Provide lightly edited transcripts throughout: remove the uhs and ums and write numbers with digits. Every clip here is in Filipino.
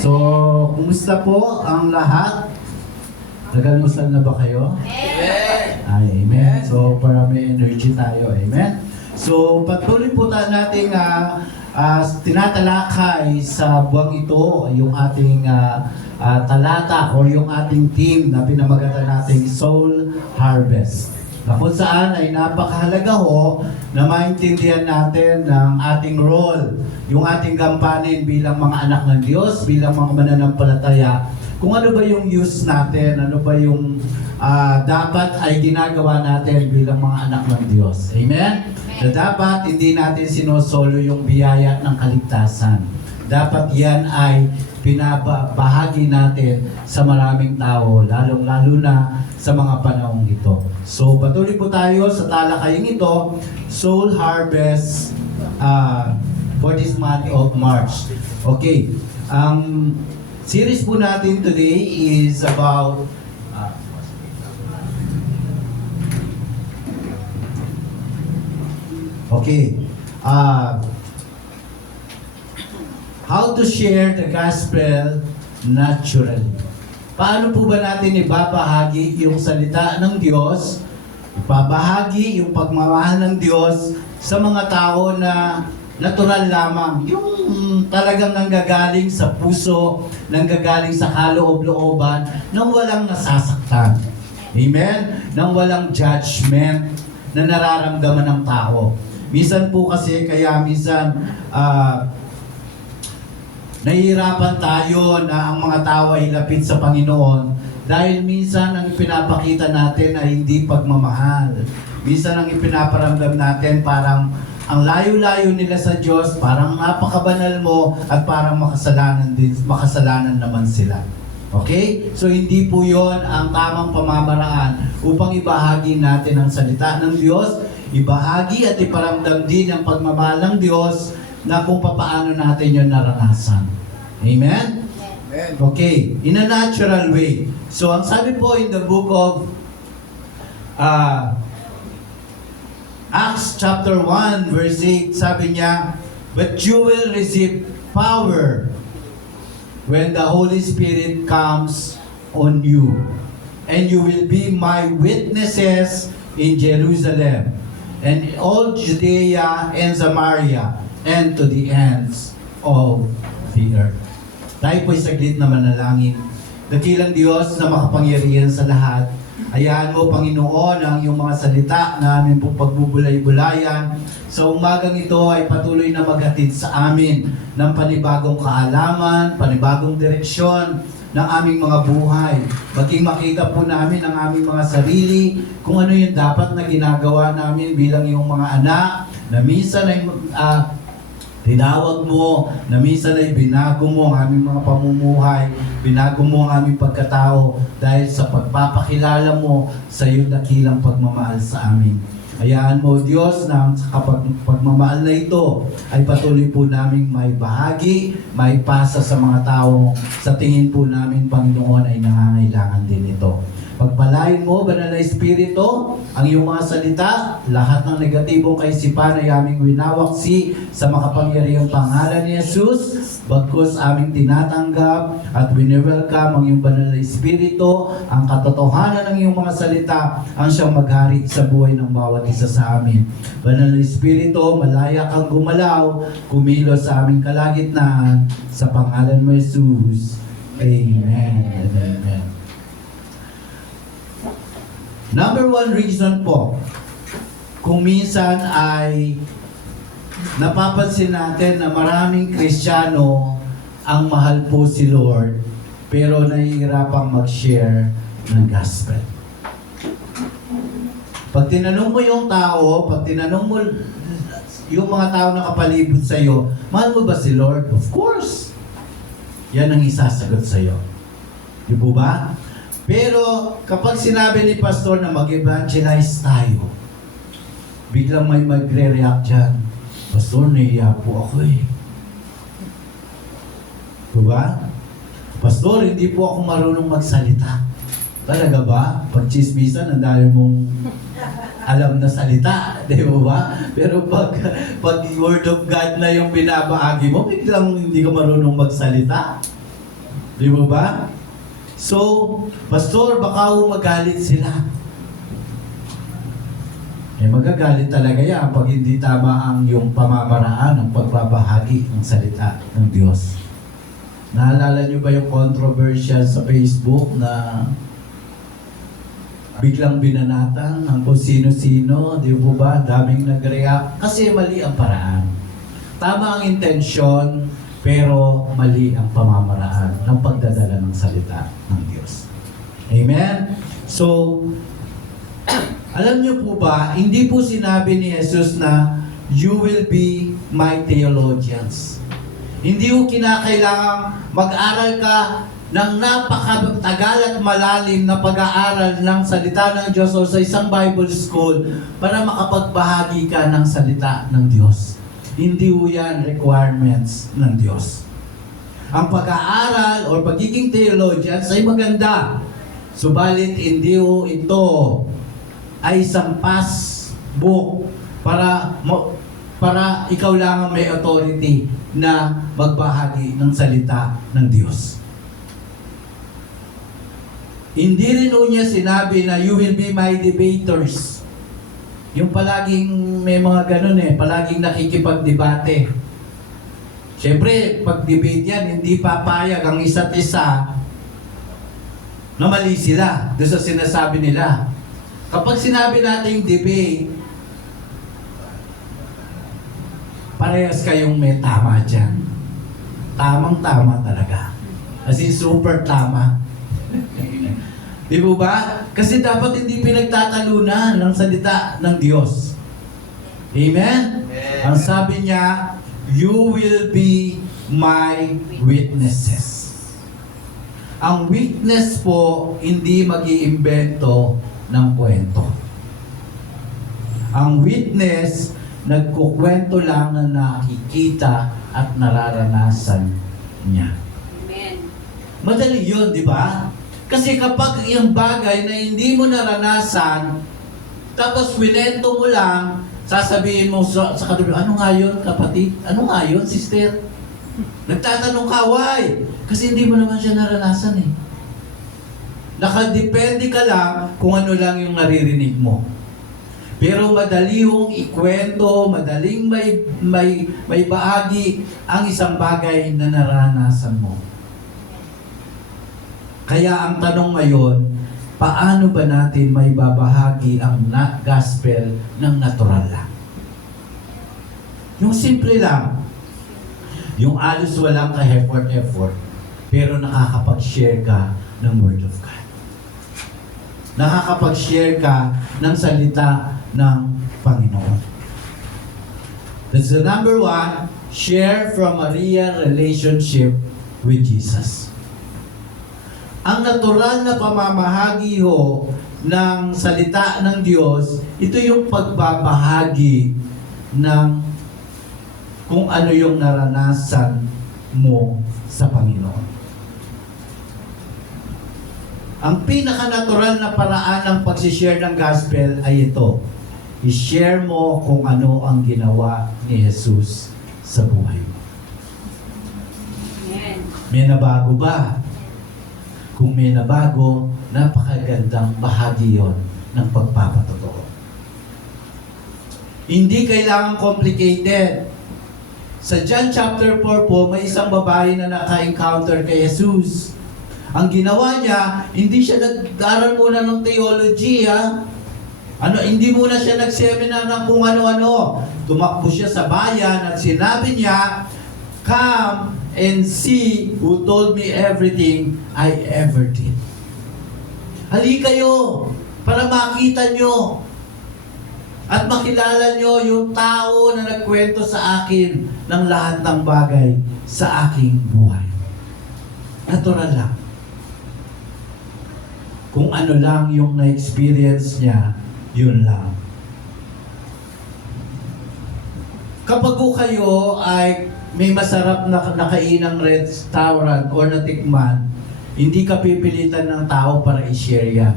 So, kumusta po ang lahat? Nag-almusal na ba kayo? Ay, amen. So, para may energy tayo. Amen. So, patuloy po natin tinatalakay sa buwang ito yung ating talata o yung ating team na pinamagatan nating Soul Harvest. Na kung saan ay napakahalaga ho na maintindihan natin ng ating role, yung ating gampanin bilang mga anak ng Diyos, bilang mga mananampalataya, kung ano ba yung use natin, ano ba yung dapat ay ginagawa natin bilang mga anak ng Diyos. Amen? Na dapat hindi natin sinosolo yung biyaya ng kaligtasan. Dapat yan ay pinabahagi natin sa maraming tao, lalong-lalo na sa mga panahong ito. So, patuloy po tayo sa talakayang ito, Soul Harvest for this month of March. Okay, ang series po natin today is about how to share the gospel naturally. Paano po ba natin ibabahagi yung salita ng Diyos, ibabahagi yung pagmamahal ng Diyos sa mga tao na natural lamang, yung talagang nanggagaling sa puso, nanggagaling sa kaloob-looban, nang walang nasasaktan. Amen? Nang walang judgment na nararamdaman ng tao. Minsan po kasi, nahihirapan tayo na ang mga tao ay lapit sa Panginoon dahil minsan ang ipinapakita natin ay hindi pagmamahal. Minsan ang ipinaparamdam natin parang ang layo-layo nila sa Diyos, parang napakabanal mo at parang makasalanan naman sila. Okay? So hindi po yon ang tamang pamamaraan upang ibahagi natin ang salita ng Diyos, ibahagi at iparamdam din ang pagmamahal ng Diyos na kung paano natin yon naranasan. Amen? Amen. Okay, in a natural way. So, ang sabi po in the book of Acts chapter 1 verse 8, sabi niya, "But you will receive power when the Holy Spirit comes on you, and you will be my witnesses in Jerusalem, and all Judea and Samaria, and to the ends of the earth." Tayo po'y saglit na manalangin. Dakilang Diyos na makapangyarihan sa lahat, hayaan mo, Panginoon, ang iyong mga salita na aming pong pagbubulay-bulayan. Sa umagang ito ay patuloy na maghatid sa amin ng panibagong kaalaman, panibagong direksyon ng aming mga buhay. Maging makita po namin ang aming mga sarili, kung ano yung dapat na ginagawa namin bilang iyong mga anak, na minsan ay tinawag mo, na minsan ay binago mo ang aming mga pamumuhay, binago mo ang aming pagkatao dahil sa pagpapakilala mo sa iyong dakilang pagmamahal sa amin. Hayaan mo, Diyos, na sa pagmamahal na ito ay patuloy po namin may bahagi, may pasa sa mga tao sa tingin po namin, Panginoon, ay nangangailangan din ito. Pagpalain mo, Banal na Espiritu, ang iyong mga salita, lahat ng negatibong kaisipan ay aming winawaksi sa makapangyarihang pangalan ni Jesus, bagkus aming tinatanggap at wini-welcome ang iyong Banal na Espiritu, ang katotohanan ng iyong mga salita, ang siyang maghari sa buhay ng bawat isa sa amin. Banal na Espiritu, malaya kang gumalaw, kumilos sa aming kalagitnaan, sa pangalan mo Jesus. Amen and amen. Number one reason po, kung minsan ay napapansin natin na maraming Kristiyano ang mahal po si Lord, pero nahihirapang mag-share ng gospel. Pag tinanong mo yung tao, pag tinanong mo yung mga tao na kapalibot sa'yo, mahal mo ba si Lord? Of course! Yan ang isasagot sa'yo. Di po ba? Pero kapag sinabi ni Pastor na mag-evangelize tayo, biglang may magre-react dyan, "Pastor, nahiya po ako eh." Diba? "Pastor, hindi po ako marunong magsalita." Talaga ba? Pag chismisan, ang dahil mong alam na salita, di ba? Pero pag Word of God na yung binabahagi mo, biglang hindi ka marunong magsalita. Di ba ba? So, Pastor, baka magalit sila. Magagalit talaga yan pag hindi tama ang yung pamamaraan ng pagbabahagi ng salita ng Diyos. Naalala nyo ba yung controversial sa Facebook na biglang binanatan ang kung sino-sino, di ba? Daming nag-react kasi mali ang paraan. Tama ang intensyon, pero mali ang pamamaraan ng pagdadala ng salita ng Diyos. Amen? So, alam niyo po ba, hindi po sinabi ni Jesus na you will be my theologians. Hindi po kinakailangang mag-aral ka ng napakatagal at malalim na pag-aaral ng salita ng Diyos o sa isang Bible school para makapagbahagi ka ng salita ng Diyos. Hindi po yan requirements ng Diyos. Ang pag-aaral o pagiging theologians ay maganda. Subalit hindi po ito ay isang passbook para ikaw lang ang may authority na magbahagi ng salita ng Diyos. Hindi rin niya sinabi na you will be my debaters. Yung palaging may mga ganun palaging nakikipagdebate. Siyempre, pag debate yan, hindi papayag ang isa't isa na mali sila doon sa sinasabi nila. Kapag sinabi natin debate, parehas kayong may tama dyan. Tamang-tama talaga. As in, super tama. Di ba? Kasi dapat hindi pinagtatalunan ng salita ng Diyos. Amen? Amen. Ang sabi niya, you will be my witnesses. Ang witness po, hindi mag-iimbento ng kwento. Ang witness, nagkukwento lang na nakikita at nararanasan niya. Amen. Madali yun, di ba? Kasi kapag yung bagay na hindi mo naranasan, tapos winento mo lang, sasabihin mo sa katabi, ano nga yun, kapatid? Ano nga yun, sister? Nagtatanong ka, why? Kasi hindi mo naman siya naranasan eh. Nakadepende ka lang kung ano lang yung naririnig mo. Pero madali hong ikwento, madaling may bahagi ang isang bagay na naranasan mo. Kaya ang tanong ngayon, paano ba natin may babahagi ang gospel ng natural lang? Yung simple lang. Yung alos walang ka-effort, pero nakakapag-share ka ng Word of God. Nakakapag-share ka ng salita ng Panginoon. That's the number one, share from a real relationship with Jesus. Ang natural na pamamahagi ho ng salita ng Diyos, ito yung pagbabahagi ng kung ano yung naranasan mo sa Panginoon. Ang pinaka-natural na paraan ng pag-share ng gospel ay ito. I-share mo kung ano ang ginawa ni Jesus sa buhay mo. Amen. May nabago ba? Kung may nabago, napakagandang bahagi yon ng pagpapatotoo. Hindi kailangan complicated. Sa John chapter 4 po, may isang babae na naka-encounter kay Jesus. Ang ginawa niya, hindi siya nag-aral muna ng theology, hindi muna siya nag-seminar ng kung ano-ano. Tumakbo siya sa bayan at sinabi niya, come and see who told me everything I ever did. Hali kayo para makita nyo at makilala nyo yung tao na nagkwento sa akin ng lahat ng bagay sa aking buhay. Natural lang. Kung ano lang yung na-experience niya, yun lang. Kapag kayo ay may masarap na nakainang restaurant or natikman, hindi ka pipilitan ng tao para i-share yan.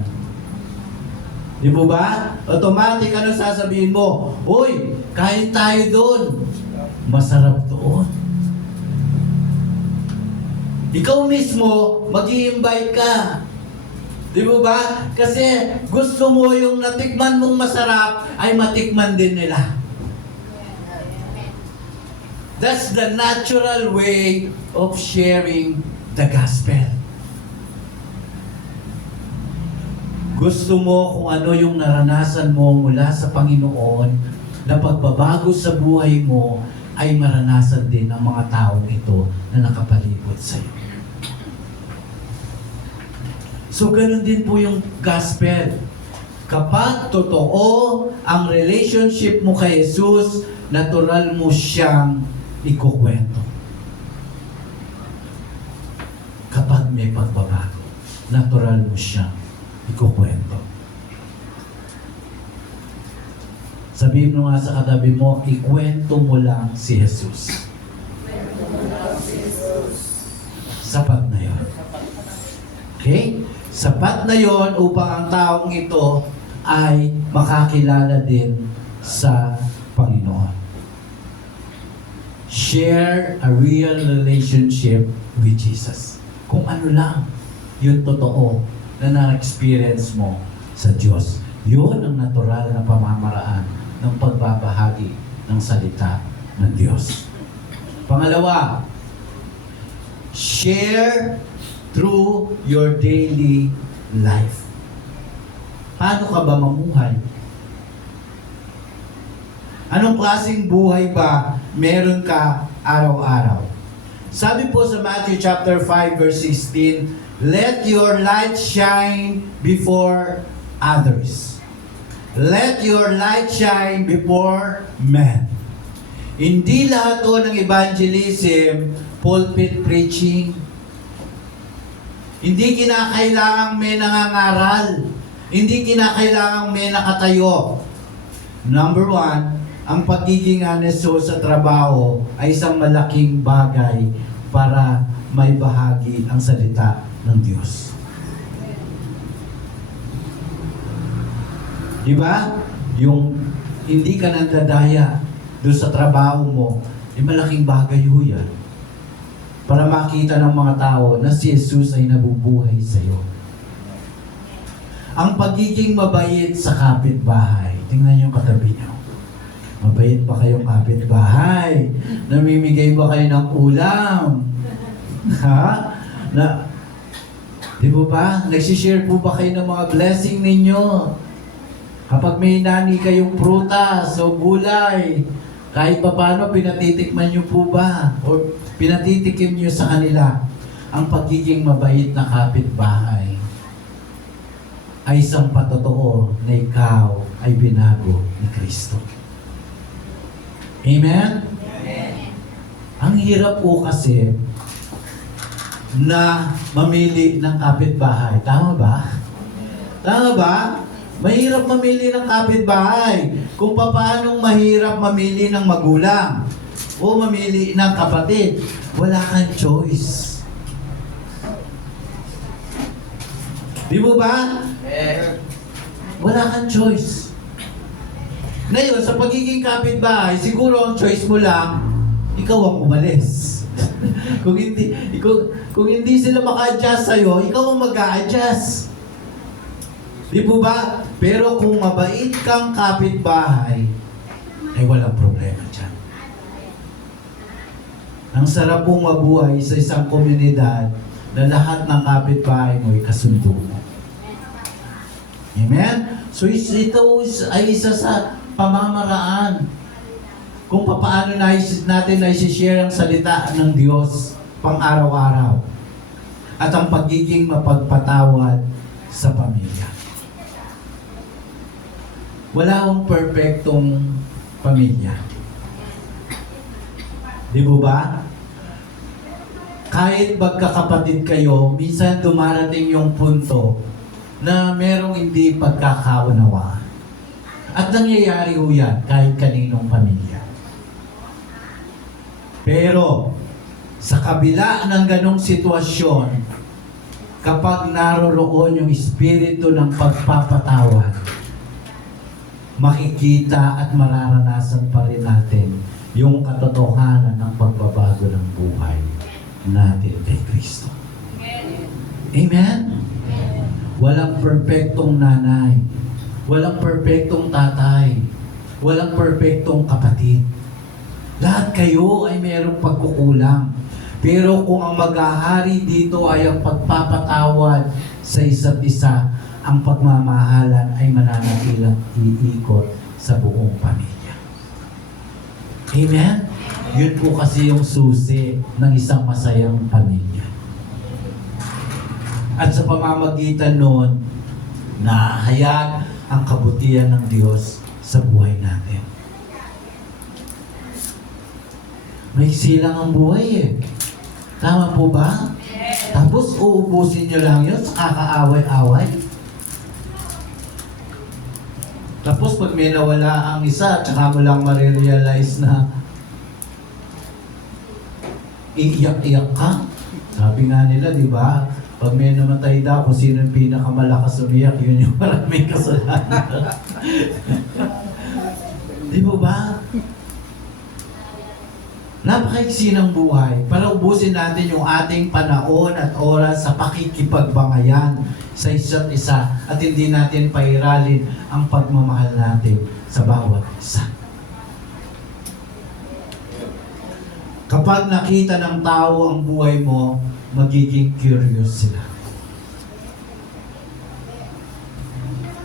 Di mo ba? Automatic, ano sasabihin mo? Uy, kain tayo doon. Masarap doon. Ikaw mismo, mag-i-invite ka. Di mo ba? Kasi gusto mo yung natikman mong masarap ay matikman din nila. That's the natural way of sharing the gospel. Gusto mo kung ano yung naranasan mo mula sa Panginoon na pagbabago sa buhay mo ay maranasan din ng mga taong ito na nakapalibot sa iyo. So, ganun din po yung gospel. Kapag totoo ang relationship mo kay Jesus, natural mo siyang ikukwento. Kapag may pagbabago, natural mo siyang ikukwento. Sabihin mo nga sa katabi mo, ikwento mo lang si Jesus. Sapat na yun. Okay? Sapat na yon upang ang taong ito ay makakilala din sa Panginoon. Share a real relationship with Jesus. Kung ano lang yung totoo na na-experience mo sa Diyos. Yun ang natural na pamamaraan ng pagbabahagi ng salita ng Diyos. Pangalawa, share through your daily life. Paano ka ba mamuhay? Anong klaseng buhay ba meron ka araw-araw? Sabi po sa Matthew chapter 5 verse 16, let your light shine before others. Let your light shine before men. Hindi lahat to ng evangelism, pulpit preaching. Hindi kinakailangang may nangangaral. Hindi kinakailangang may nakatayo. Number one, ang pagiging honesto sa trabaho ay isang malaking bagay para may bahagi ang salita ng Diyos. Di ba? Yung hindi ka nandadaya doon sa trabaho mo, malaking bagay ho yan. Para makita ng mga tao na si Jesus ay nabubuhay sa iyo. Ang pagiging mabait sa kapitbahay. Tingnan niyo katabi niyo. Mabait ba kayong kapitbahay? Namimigay ba kayo ng ulam? Ha? Di ba? Nagsishare po ba kayo ng mga blessing ninyo? Kapag may nani kayong prutas o gulay, kahit pa paano, pinatitikman nyo po ba? O pinatitikim nyo sa kanila ang pagiging mabait na kapitbahay ay isang patotoo na ikaw ay binago ni Kristo. Amen? Amen. Ang hirap po kasi na mamili ng kapitbahay. Tama ba? Tama ba? Mahirap mamili ng kapitbahay. Kung paanong mahirap mamili ng magulang o mamili ng kapatid. Wala kang choice. Di mo ba? Wala kang choice. Ngayon, sa pagiging kapitbahay, siguro ang choice mo lang, ikaw ang umalis. kung hindi sila maka-adjust sa'yo, ikaw ang mag-a-adjust. Di po ba? Pero kung mabait kang kapitbahay, ay walang problema dyan. Ang sarap pong mabuhay sa isang komunidad na lahat ng kapitbahay mo ay kasundo mo. Amen? So ito ay isa sa pamamaraan kung paano natin na-share ang salita ng Diyos pang araw-araw at ang pagiging mapagpatawad sa pamilya. Wala akong perfectong pamilya. Di ba ba? Kahit magkakapatid kayo, minsan dumarating yung punto na merong hindi pagkakaunawaan. At nangyayari ho yan kahit kaninong pamilya. Pero, sa kabila ng ganong sitwasyon, kapag naroroon yung espiritu ng pagpapatawad, makikita at mararanasan pa rin natin yung katotohanan ng pagbabago ng buhay. natin kay Kristo. Amen? Walang perpektong nanay. Walang perpektong tatay. Walang perpektong kapatid. Lahat kayo ay mayroong pagkukulang. Pero kung ang maghahari dito ay ang pagpapatawad sa isa't isa, ang pagmamahalan ay mananatilang iikot sa buong pamilya. Amen? Yun po kasi yung susi ng isang masayang pamilya. At sa pamamagitan nun, nahayag ang kabutihan ng Diyos sa buhay natin. May silang ang buhay eh. Tama po ba? Tapos uubusin nyo lang yun sa kakaaway-away. Tapos pag may nawala ang isa, tsaka mo lang marirealize na iiyak-iyak ka. Sabi nga nila, di ba? Pag may namatay daw, kung sino yung pinakamalakas umiyak, yun yung maraming kasalanan. Di ba ba? Napakaiksi ng buhay para ubusin natin yung ating panahon at oras sa pakikipagbangayan sa isa't isa at hindi natin pairalin ang pagmamahal natin sa bawat isa. Kapag nakita ng tao ang buhay mo, magiging curious sila.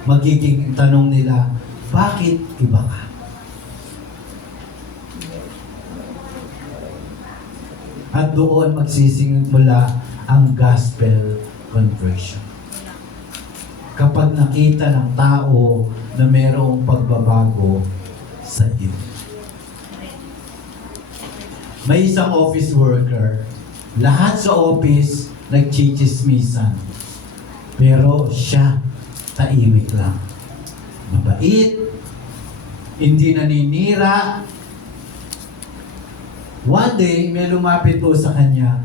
Magiging tanong nila, bakit iba ka? At doon magsisimula ang gospel conversion. Kapag nakita ng tao na mayroong pagbabago sa iyo. May isang office worker, lahat sa office nagchichismisan. Pero siya, tahimik lang. Mabait, hindi naninira. One day, may lumapit po sa kanya.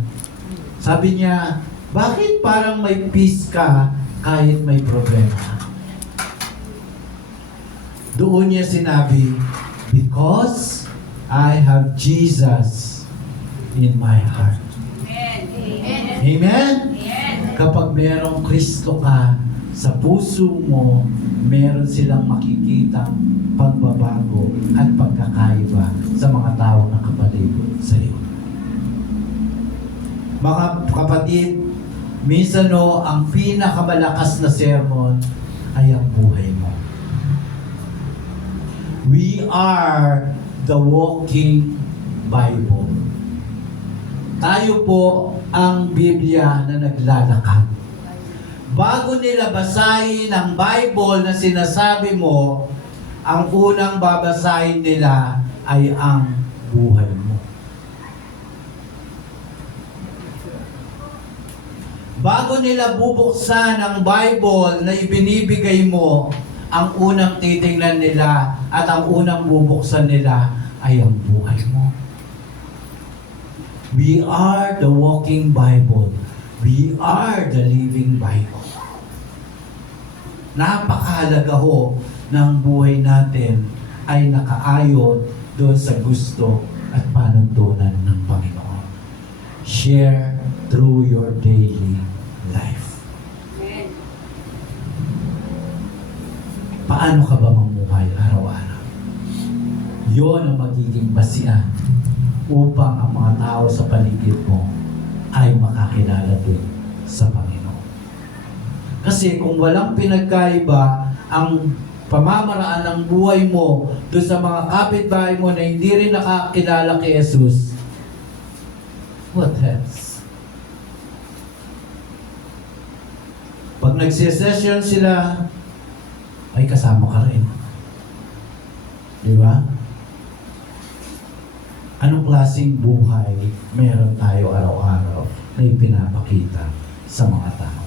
Sabi niya, bakit parang may peace ka kahit may problema? Doon niya sinabi, because I have Jesus in my heart. Amen. Amen? Amen. Kapag merong Kristo ka sa puso mo, meron silang makikitang pagbabago at pagkakaiba sa mga tao na kapalibot sa iyo. Mga kapatid, minsan ang pinakamalakas na sermon ay ang buhay mo. We are the walking Bible. Tayo po ang Biblia na naglalakad. Bago nila basahin ang Bible na sinasabi mo, ang unang babasahin nila ay ang buhay mo. Bago nila bubuksan ang Bible na ibinibigay mo, ang unang titingnan nila at ang unang bubuksan nila ay ang buhay mo. We are the walking Bible. We are the living Bible. Napakahalaga ho ng buhay natin ay nakaayon doon sa gusto at panuntunan ng Panginoon. Share through your daily life. Amen. Paano ka ba mamuhay araw-araw? Yun ang magiging basihan upang ang mga tao sa paligid mo ay makakilala din sa Panginoon. Kasi kung walang pinagkaiba ang pamamaraan ng buhay mo doon sa mga kapitbahay mo na hindi rin nakakilala kay Jesus, what else? Pag nagsisession sila, ay kasama ka rin. Di ba? Anong klaseng buhay meron tayo araw-araw na ipinapakita sa mga tao?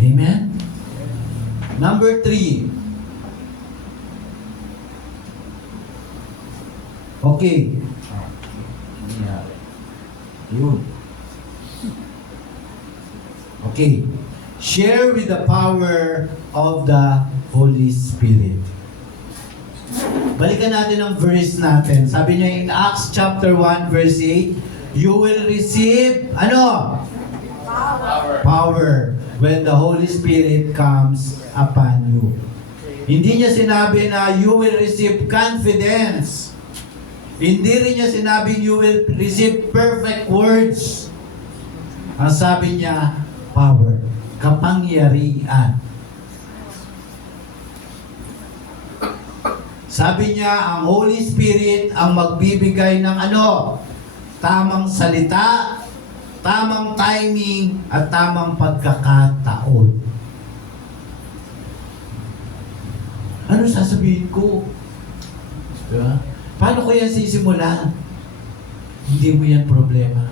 Amen? Number 3. Okay. Yun. Okay. Share with the power of the Holy Spirit. Balikan natin ang verse natin. Sabi niya in Acts chapter 1 verse 8, You will receive, ano? Power when the Holy Spirit comes upon you. Hindi niya sinabi na you will receive confidence. Hindi rin niya sinabi you will receive perfect words. Ang sabi niya, power, kapangyarihan. Sabi niya, ang Holy Spirit ang magbibigay ng ano? Tamang salita, tamang timing, at tamang pagkakataon. Ano sasabihin ko? Diba? Paano ko yan sisimulan? Hindi mo yan problema.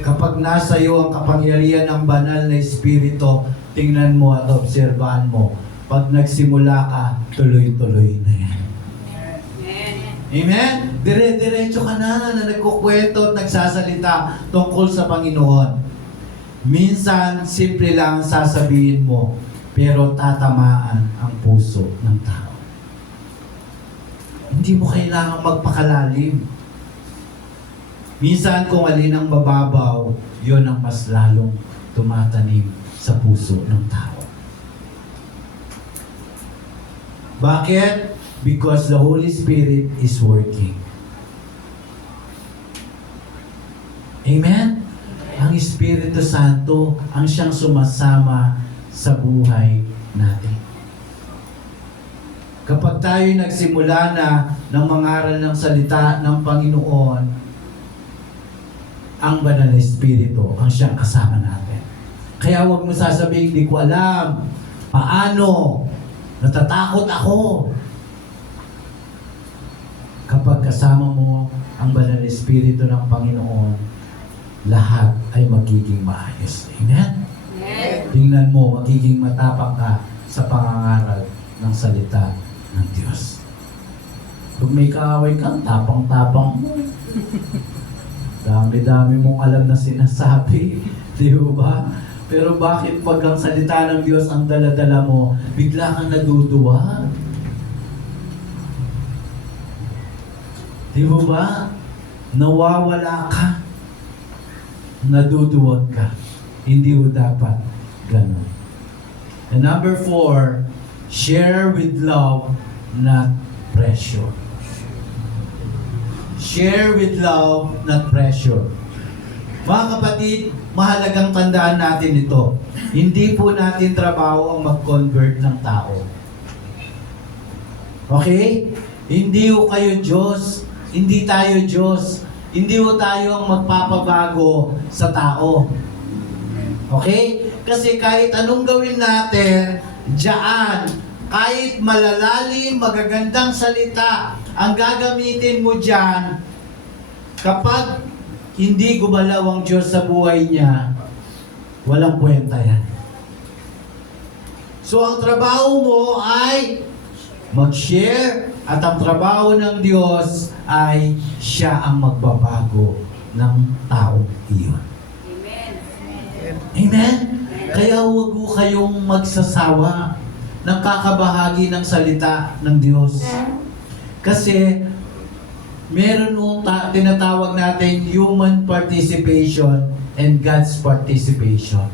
Kapag nasa iyo ang kapangyarihan ng banal na Espiritu, tingnan mo at obserbahan mo. Pag nagsimula ka, tuloy-tuloy na yan. Amen? Dire-diretso ka na nagkukwento at nagsasalita tungkol sa Panginoon. Minsan, simple lang ang sasabihin mo, pero tatamaan ang puso ng tao. Hindi mo kailangan magpakalalim. Minsan kung alin ang mababaw, yun ang mas lalong tumatanim sa puso ng tao. Bakit? Because the Holy Spirit is working. Amen? Ang Espiritu Santo ang siyang sumasama sa buhay natin. Kapag tayo nagsimula na ng mangaral ng salita ng Panginoon, ang banal na Espiritu ang siyang kasama natin. Kaya huwag mo sasabihin, hindi ko alam. Paano? Natatakot ako. Kapag kasama mo ang banal na Espiritu ng Panginoon, lahat ay magiging maayos. Amen? Tingnan mo, magiging matapang ka sa pangangaral ng salita ng Diyos. Pag may kaaway kang, tapang-tapang mo. Dami-dami mong alam na sinasabi. Di ba? Pero bakit pag ang salita ng Diyos ang dala-dala mo, bigla kang naduduwag? Di ba? Nawawala ka. Naduduwag ka. Hindi mo dapat ganun. And number 4, share with love, not pressure. Share with love, not pressure. Mga kapatid, mahalagang tandaan natin ito. Hindi po natin trabaho ang mag-convert ng tao. Okay? Hindi po kayo Diyos. Hindi tayo Diyos. Hindi po tayo ang magpapabago sa tao. Okay? Kasi kahit anong gawin natin, diyan, kahit malalalim, magagandang salita, ang gagamitin mo diyan, kapag hindi gumalaw ang Diyos sa buhay niya, walang kwenta yan. So ang trabaho mo ay mag-share, at ang trabaho ng Diyos ay siya ang magbabago ng taong iyon. Amen. Amen? Kaya huwag po kayong magsasawa ng kakabahagi ng salita ng Diyos. Kasi meron yung tinatawag natin human participation and God's participation.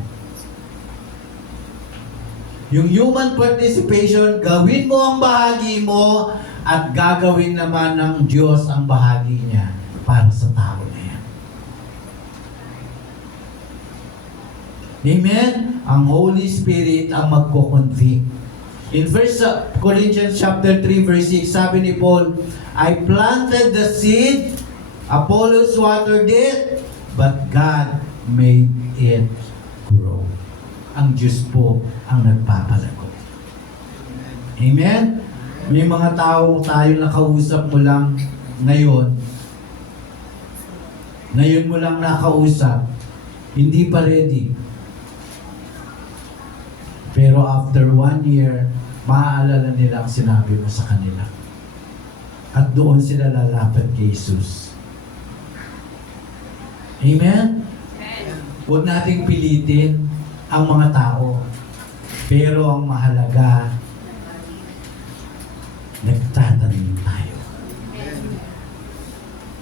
Yung human participation, gawin mo ang bahagi mo at gagawin naman ng Diyos ang bahagi niya para sa tao na yan. Amen? Ang Holy Spirit ang magko-convict. In 1 Corinthians chapter 3 verse 6, sabi ni Paul, I planted the seed, Apollos watered it, but God made it grow. Ang Diyos po ang nagpapalago. Amen? May mga tao tayo nakausap mo lang ngayon. Ngayon mo lang nakausap, hindi pa ready. Pero after 1 year, maaalala nila ang sinabi mo sa kanila. At doon sila lalapit kay Jesus. Amen? Huwag nating pilitin ang mga tao. Pero ang mahalaga, nagtatanim tayo.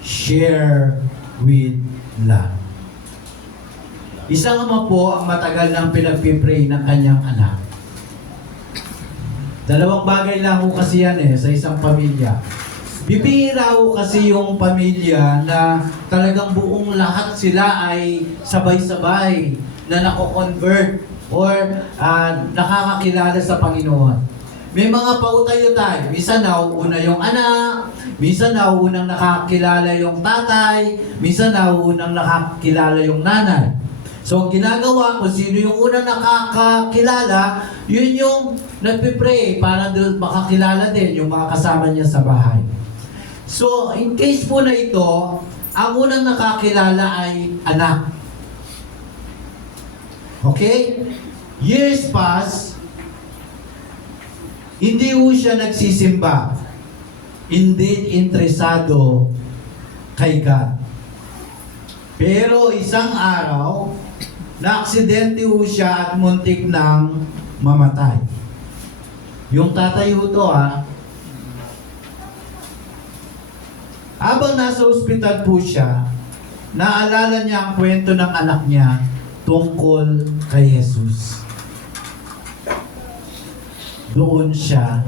Share with love. Isang ama po ang matagal nang pinagpipray ng kanyang anak. Dalawang bagay lang ho kasi yan sa isang pamilya. Bibihira ho kasi yung pamilya na talagang buong lahat sila ay sabay-sabay na nako-convert or nakakakilala sa Panginoon. May mga pautay-utay. Minsan nauuna yung anak, minsan nauunang nakakilala yung tatay, minsan nauunang nakakilala yung nanay. So, ang ginagawa ko, sino yung unang nakakakilala, yun yung nagpipray para doon makakilala din yung mga kasama niya sa bahay. So, in case po na ito, ang unang nakakilala ay anak. Okay? Years pass, hindi po siya nagsisimba. Hindi interesado kay God. Pero isang araw, na-aksidente ho siya at muntik nang mamatay. Yung tatay ho to habang nasa ospital po siya, naalala niya ang kwento ng anak niya tungkol kay Jesus. Doon siya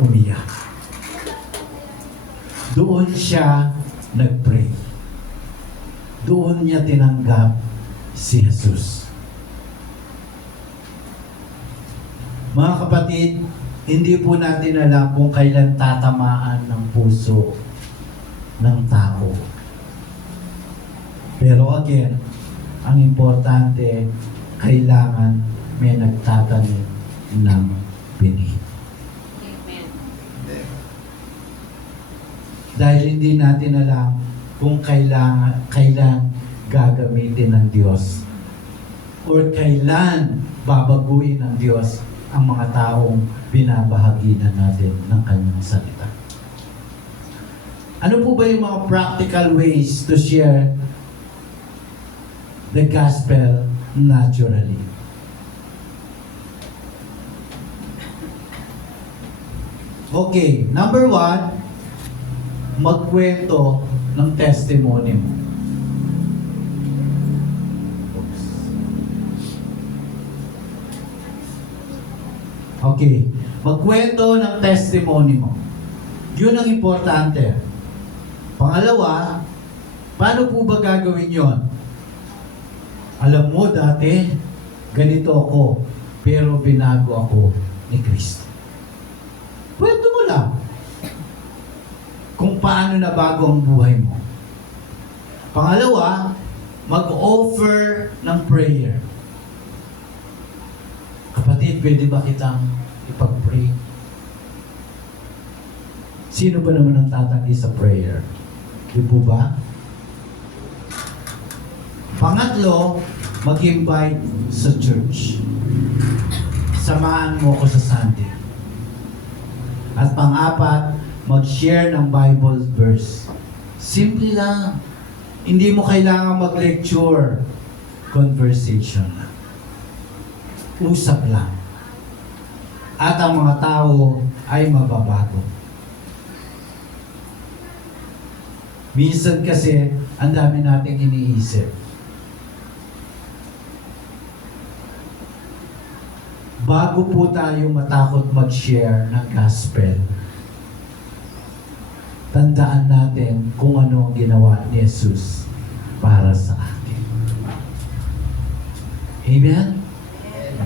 umiyak. Doon siya nagpray. Doon niya tinanggap si Jesus. Mga kapatid, hindi po natin alam kung kailan tatamaan ng puso ng tao. Pero again, ang importante, kailangan may nagtatanim ng benih. Amen. Dahil hindi natin alam kung kailan gagamitin ng Diyos or kailan babaguhin ng Diyos ang mga taong binabahaginan natin ng kanyang salita. Ano po ba yung mga practical ways to share the gospel naturally? Okay, number 1, magkwento ng testimony mo. Okay, magkwento ng testimony mo. Yun ang importante. Pangalawa, paano po ba gagawin yon? Alam mo, dati, ganito ako, pero binago ako ni Kristo. Kwento mo lang kung paano nabago ang buhay mo. Pangalawa, mag-offer ng prayer. Kapatid, pwede ba kitang ipag-pray? Sino ba naman ang tatanggi sa prayer? Di po ba? Pangatlo, mag-invite sa church. Samahan mo ko sa Sunday. At pang-apat, mag-share ng Bible verse. Simple lang. Hindi mo kailangan mag-lecture. Conversation lang. Usap lang. At ang mga tao ay mababago. Minsan kasi, ang dami nating iniisip. Bago po tayo matakot mag-share ng gospel, tandaan natin kung ano ang ginawa ni Jesus para sa atin. Amen?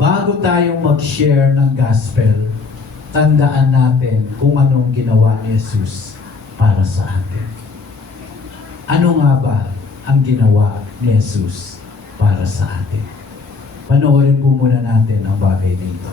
Bago tayo mag-share ng gospel, tandaan natin kung anong ginawa ni Jesus para sa atin. Ano nga ba ang ginawa ni Jesus para sa atin? Panoorin po muna natin ang bagay na ito.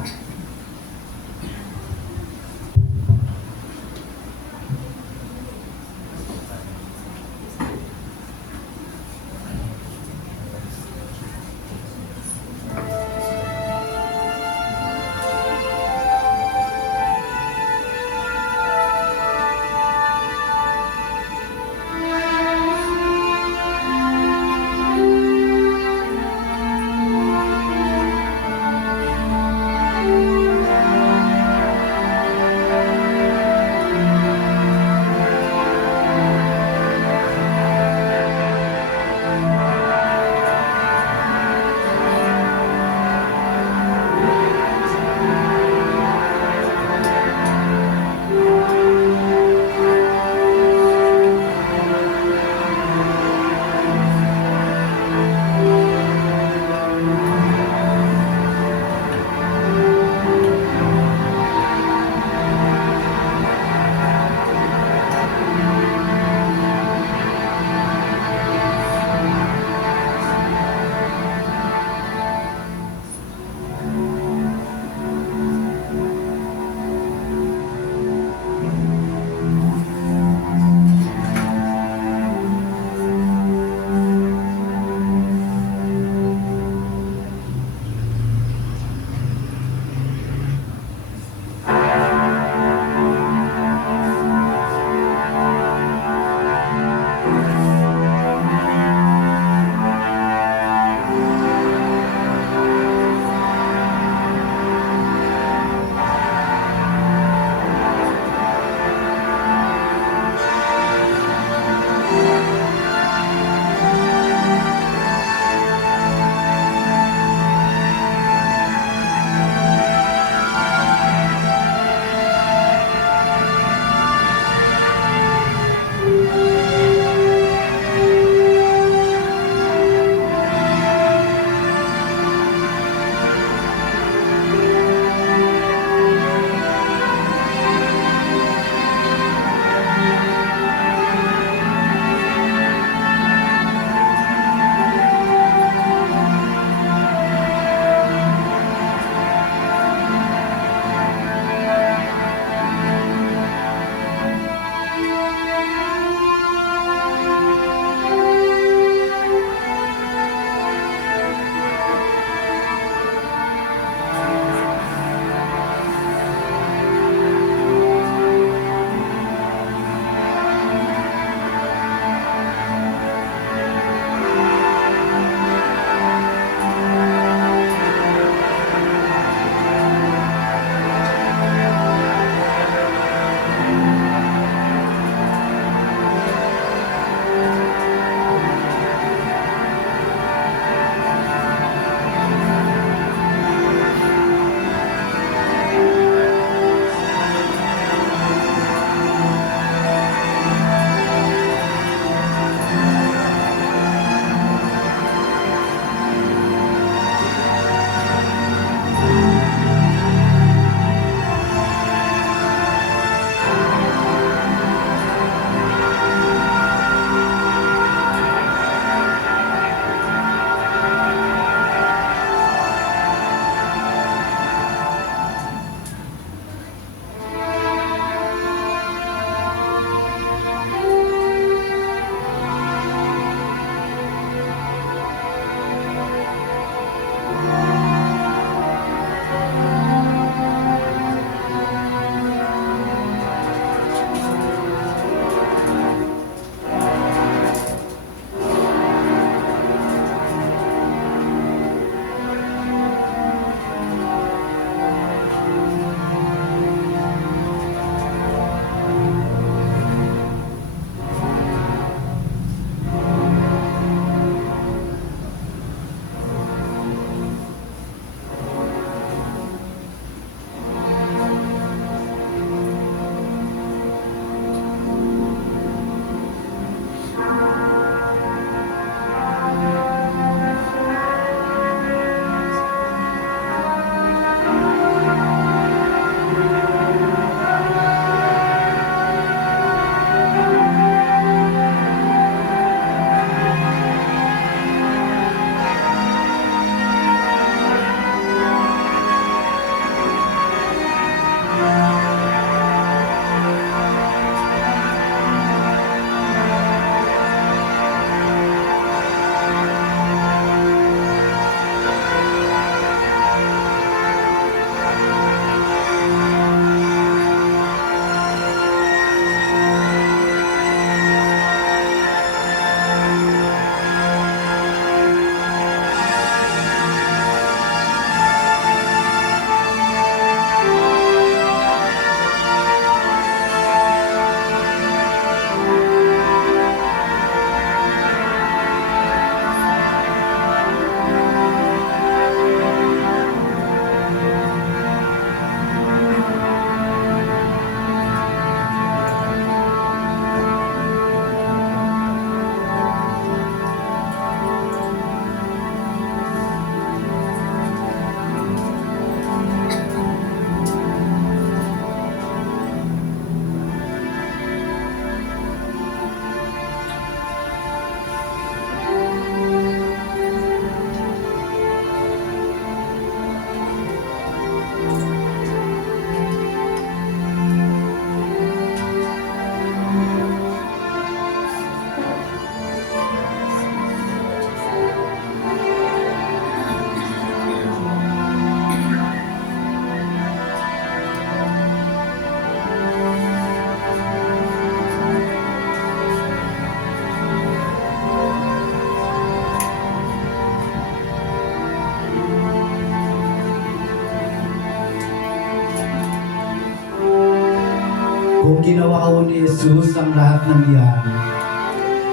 ginawa ko ni Jesus ang lahat ng iyan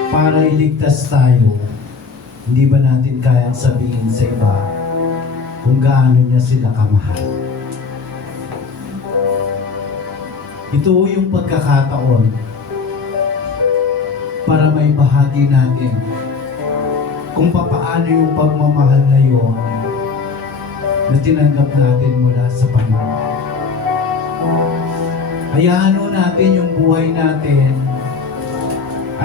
para iligtas tayo. Hindi ba natin kayang sabihin sa iba kung gaano niya sila kamahal? Ito yung pagkakataon para may bahagi natin kung papaano yung pagmamahal na yun na tinanggap natin mula sa Panginoon. Hayaan natin yung buhay natin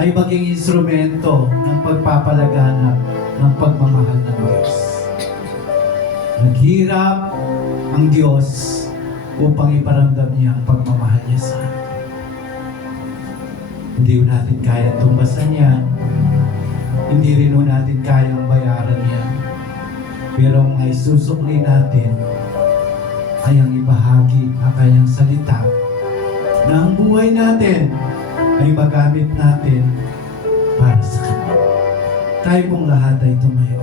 ay maging instrumento ng pagpapalaganap ng pagmamahal ng Diyos. Naghirap ang Diyos upang iparamdam niya ang pagmamahal niya sa atin. Hindi natin kaya tumbasan yan. Hindi rin natin kayang bayaran yan. Pero ang ay susukli natin ay ang ibahagi ang kanyang salita na ang buhay natin ay magamit natin para sa Kanya. Tayo pong lahat ay tumayo.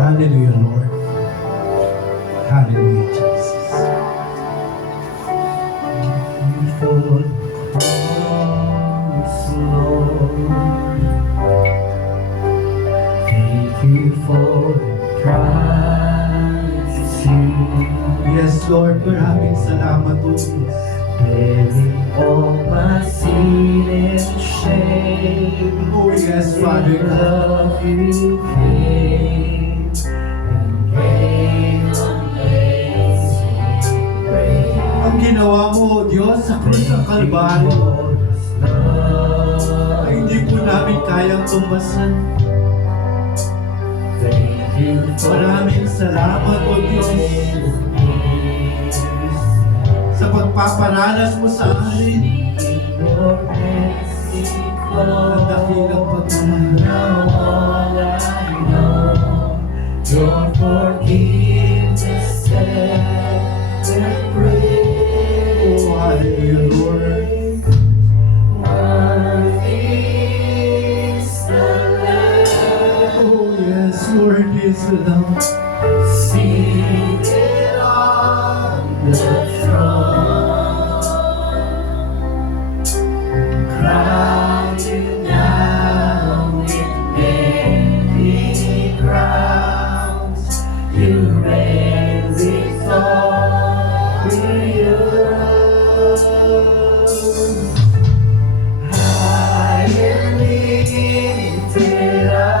Hallelujah, Lord. Hallelujah, Jesus. For cross, Lord. Thank you for the price you. Yes, Lord, maraming salamat po. Bearing all my sin and shame. Oh yes, Father God. Love you came and gave amazing grace. Ang ginawa mo, Diyos, sa krus ng Kalbaryo ay hindi po namin kayang tumbasan. Maraming salamat o Diyos sa pagpaparanas mo sa amin ang dakilang pagmamahal. Your forgiveness set free. Oh, hallelujah, Lord. Lord is the Lamb seated on the throne. Crown you now with many crowns. You reign victorious. High and lifted up.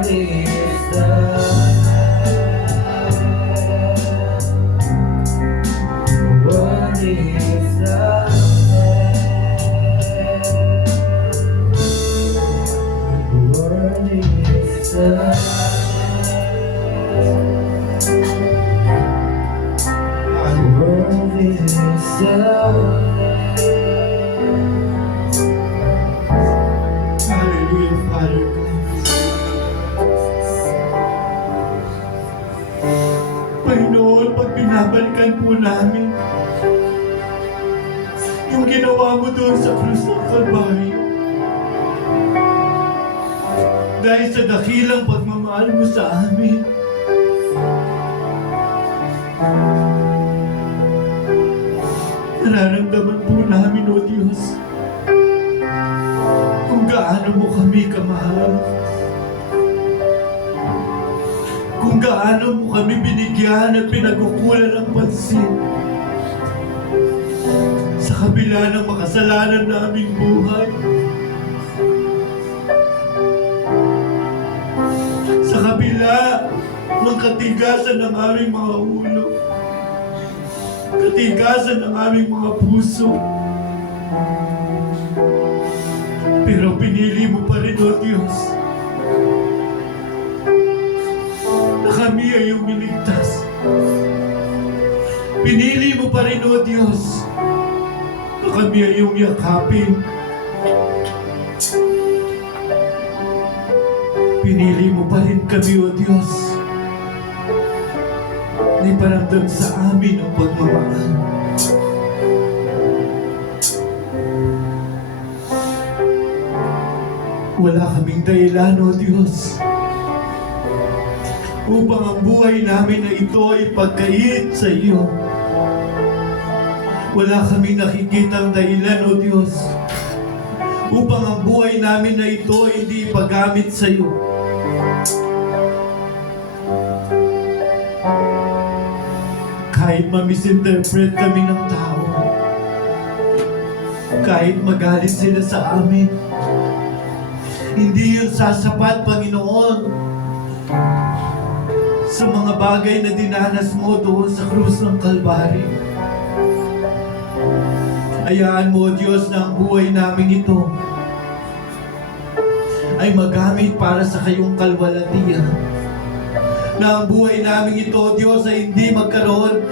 Worthy is the Lamb. Worthy is the Lamb. Worthy is the Lamb. Worthy is the Lamb. Hallelujah, Father God. Panginoon, pag binabalikan po namin yung ginawa mo doon sa krus ng Kalbaryo, dahil sa dakilang pagmamahal mo sa amin, nararamdaman po namin, O Diyos, kung gaano mo kami kamahal, kung gaano mo kami binigyan at pinagkukulan ng pansin sa kabila ng makasalanan naming buhay, sa kabila ng katigasan ng aming mga ulo, katigasan ng aming mga puso, pero pinili mo pa rin, O Diyos, na kami ay iyong niligtas. Pinili mo pa rin, O Diyos, na kami ay iyong yakapin. Pinili mo pa rin kami, O Diyos, na iparamdam sa amin ang pagmamahal. Wala kaming dahilan, O Diyos, upang ang buhay namin na ito ay pagkait sa iyo. Wala kaming nakikitang dahilan, O Diyos, upang ang buhay namin na ito ay hindi paggamit sa iyo. Kahit ma-misinterpret kami ng tao, kahit magalit sila sa amin, hindi yun sasapat, Panginoon, sa mga bagay na dinanas mo doon sa krus ng Kalbaryo. Hayaan mo, Diyos, na ang buhay namin ito ay magamit para sa kayong kalwalatian. Na ang buhay namin ito, Diyos, ay hindi magkaroon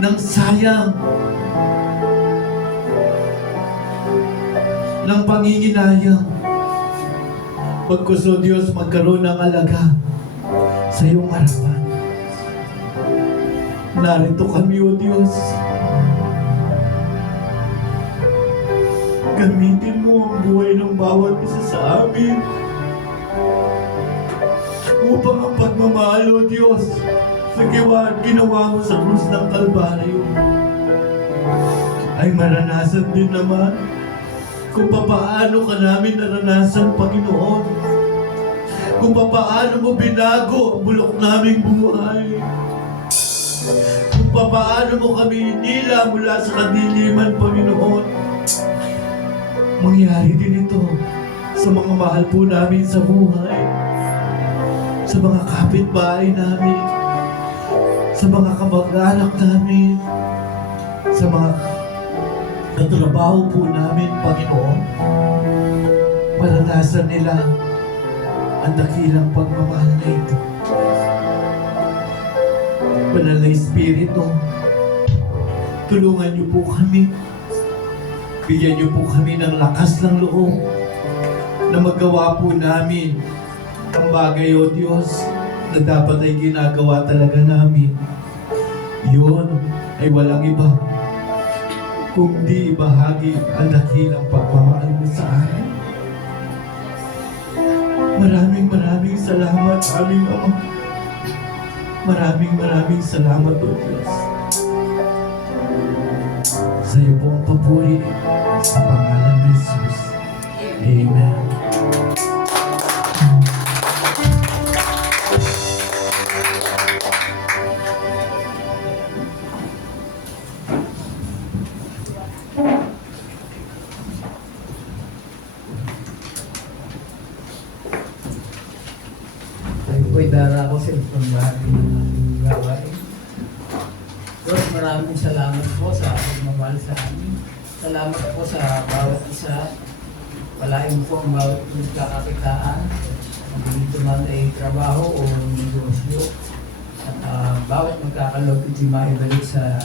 ng sayang, ng panginginayang. Pagkus, O Diyos, magkaroon ng alaga sa iyong harapan. Narito kami, O Diyos. Gamitin mo ang buhay ng bawat isa sa amin upang ang pagmamahal, O Diyos, sa ginawa mo sa krus ng Kalbaryo ay maranasan din naman kung papaano ka namin naranasan, Panginoon. Kung papaano mo binago ang bulok naming buhay. Kung papaano mo kami inila mula sa kadiliman, Panginoon. Mangyari din ito sa mga mahal po namin sa buhay, sa mga kapitbahay namin, sa mga kamag-anak namin, sa mga katrabaho po namin, Panginoon. Maranasan nila ang dakilang pagmamahal na ito. Banal na Espiritu, tulungan niyo po kami. Bigyan niyo po kami ng lakas ng loob na magawa po namin ang bagay, O Diyos, na dapat ay ginagawa talaga namin. Yun ay walang iba kundi ibahagi ang dakilang pagmamahal mo sa amin. Maraming salamat, aming Ama. Maraming salamat, O Diyos. Sa iyo po ang papuri sa pangalan ni Jesus. Amen. po'y darako sa itong bahagi ng ating gawain. Diyos, maraming salamat po sa pagmamahal sa amin. Salamat po sa bawat isa. Palain po ang bawat nagkakakitaan. Dito man ay trabaho o negosyo. At bawat magkakalog ito'y maibalik sa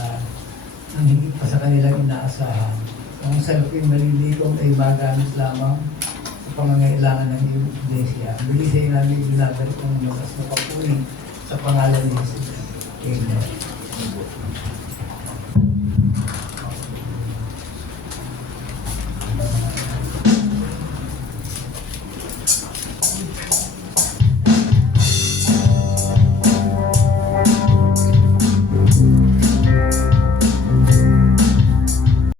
ang higit pa sa kanilang inaasahan. Ang saluping malilikom ay magamit lamang sa pangangailangan ng iyong iglesia. Bilisay namin binabalik ang lakas na papuri sa pangalan ni Jesus. Amen.